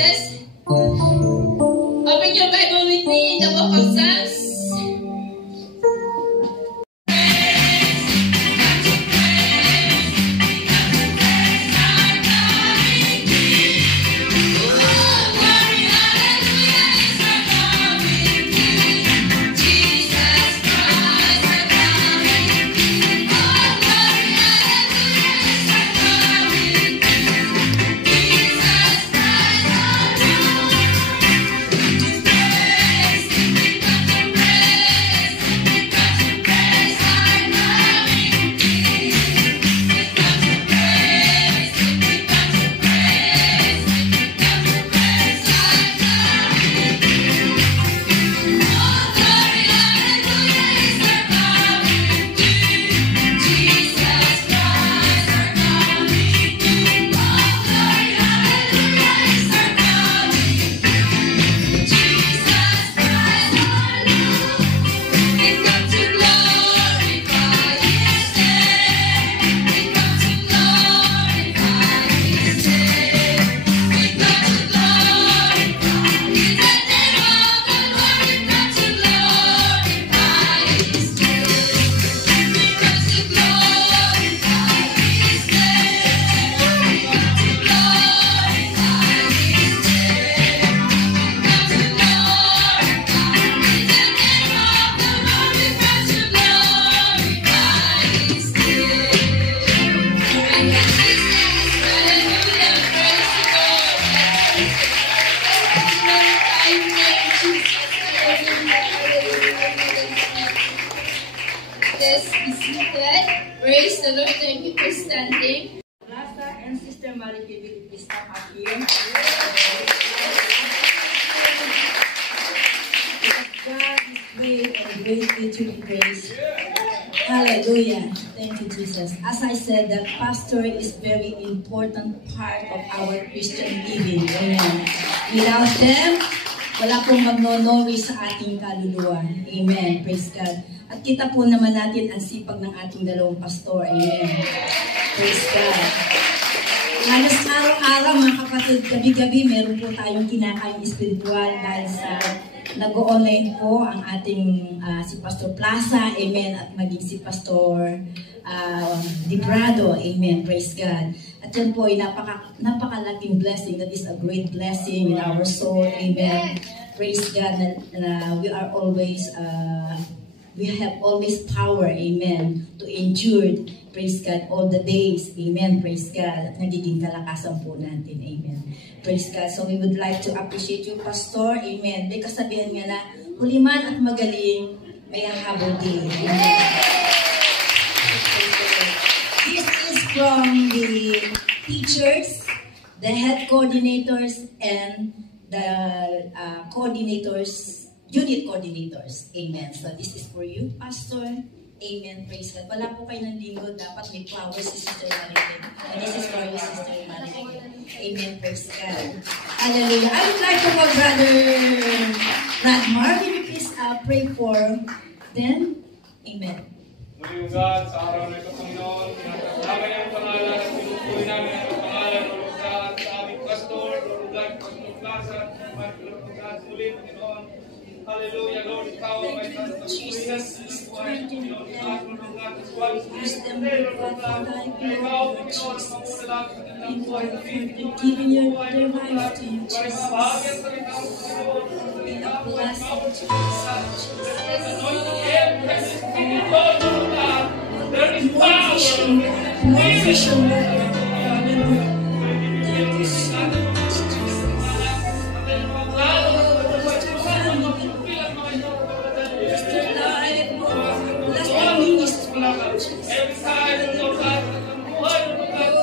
Jesus. Open your Bible with me in the book of Psalms. Praise the Lord. Thank you for standing. Plaza and Sister Marikay, please come up here. God is great and greatly to be praised. Hallelujah. Thank you, Jesus. As I said, the pastor is very important part of our Christian living. Amen. Without them, wala pong magnonori sa ating kaluluwa. Amen. Praise God. At kita po naman natin ang sipag ng ating dalawang pastor. Amen. Praise God. Halos araw-araw mga kapatid, gabi-gabi meron po tayong kinakain espiritual dahil sa nag-online po ang ating si Pastor Plaza. Amen. At maging si Pastor Librado. Amen. Praise God. At yan po ay napakalaking blessing. That is a great blessing in our soul. Amen. Praise God. We are always we have always power, amen, to endure, praise God, all the days, amen, praise God, at nagiging kalakasan po natin, amen, praise God. So we would like to appreciate you, Pastor, amen. May kasabihan nga na, huliman at magaling, may habol din, amen. This is from the teachers, the head coordinators, and the coordinators, unit coordinators. Amen. So this is for you, Pastor. Amen. Praise God. Wala po kayo ng linggo. Dapat may flowers si Sister Marikay. And this is for you, Sister Marikay. Amen. Praise God. Hallelujah. I would like to call Brother Radmar. Will you please pray for them? Amen. Muling God, sa araw na ito, Panginoon, pinagkakalaman ang pangalan at pinupuli namin ang pangalan, Lord God, sa aming pastor, Lord God, Pastor Plaza, Lord God, muli, Panginoon. Hallelujah, Lord, ikaw ang may kasatulihan, Panginoon, ikaw, Lord God, as well as today, Lord God, ikaw, Panginoon, ang mamunalang sa kanilang buhay na giving your life to you, Jesus. bahagyan sa rin ang Panginoon, Be a blessing to there is power. more vision, thank you so much, Jesus. Every time, Lord God, ang buhay, Lord God,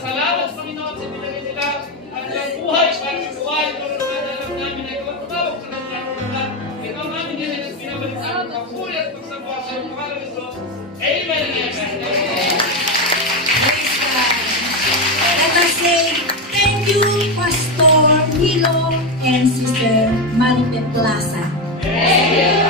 salamat, Panginoon, sa binigay nila ang buhay, para sa buhay, Lord God, alam namin na ikaw tumawag sa kanila, Lord God. Ikaw namin din ang binabalik sa amin, pagpuli at pagsabuha sa pangalan nito. Amen and amen. Let us say thank you, Pastor Milo and Sister Marikay Plaza. Thank you.